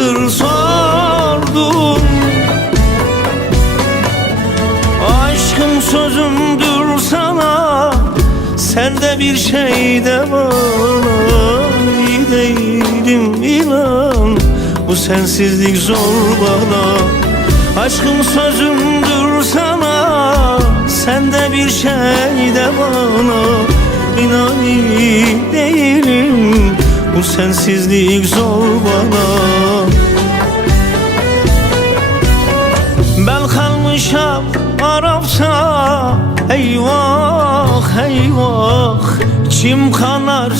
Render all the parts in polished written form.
sır sordum. Aşkım sözümdür sana, sende bir şey de bana. İyi değilim inan, bu sensizlik zor bana. Aşkım sözümdür sana, sende bir şey de bana. İnan iyi değilim, bu sensizlik zor bana. Ben kalmışam Arap'ta, eyvah eyvah. İçim kanar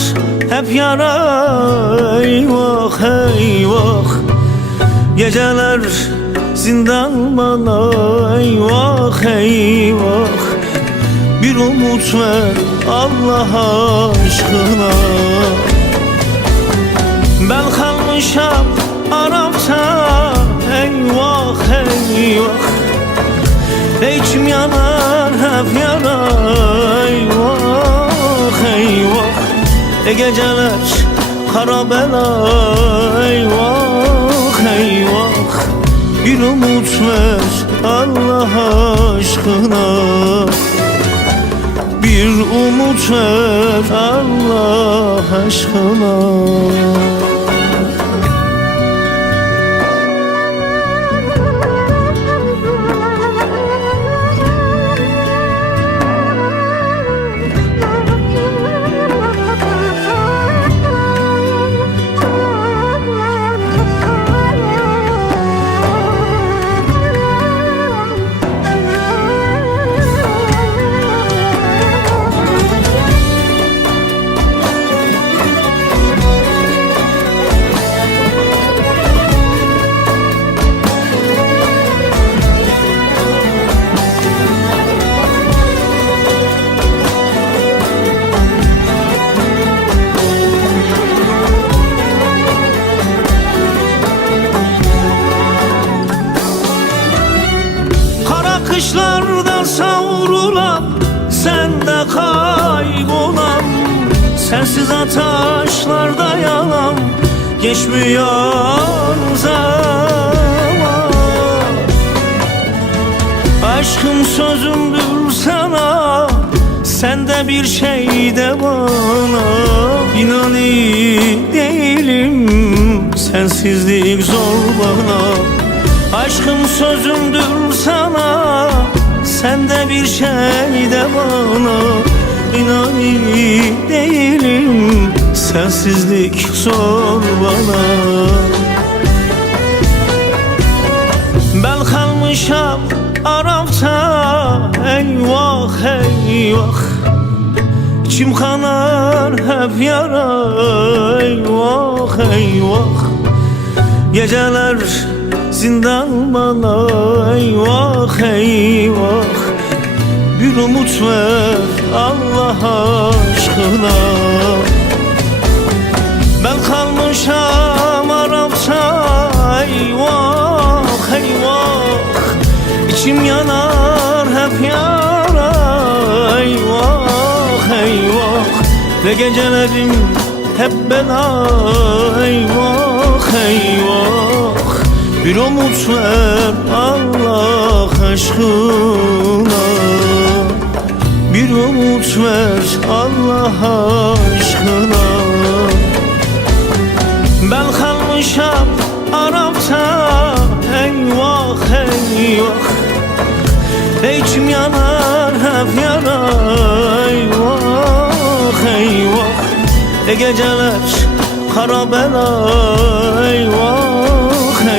hep yara, eyvah eyvah. Geceler zindan bana, eyvah eyvah. Bir umut ver Allah aşkına. Ben kalmışam Arap'ta, eyvah eyvah. İçim yanar hep yara, eyvah eyvah. Geceler kara bela, eyvah eyvah. Bir umut ver Allah aşkına. Bir umut ver Allah aşkına. Kışlarda savrulan, sende kaybolan. Sensiz ataşlarda yalan, geçmiyor zaman. Aşkım sözümdür sana, sende bir şey de bana. İnan iyi değilim, sensizlik zor bana. Aşkım sözümdür sana, sende bir şey de bana. İnan iyi değilim, sensizlik zor bana. Ben kalmışam Arap'ta, eyvah eyvah. İçim kanar hep yara, eyvah eyvah. Geceler zindan bana, eyvah eyvah. Bir umut ver Allah aşkına. Ben kalmışam Arap'ta, eyvah eyvah. İçim yanar hep yara, eyvah eyvah. Ve gecelerim hep bela, eyvah eyvah. Bir umut ver Allah aşkına. Bir umut ver Allah aşkına. Ben kalmışam Arap'ta, eyvah eyvah. İçim yanar hep yara, eyvah eyvah. Geceler kara bela, eyvah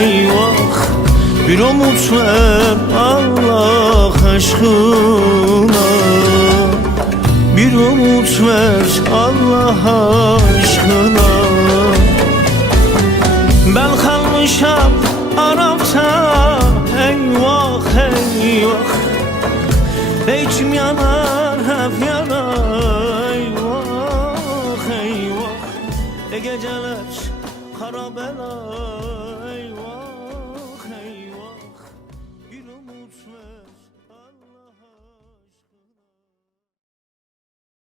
eyvah. Bir umut ver Allah aşkına. Bir umut ver Allah aşkına. Ben kalmışam Arap'ta, eyvah eyvah. İçim yanar hep yara, eyvah eyvah. Geceler kara bela.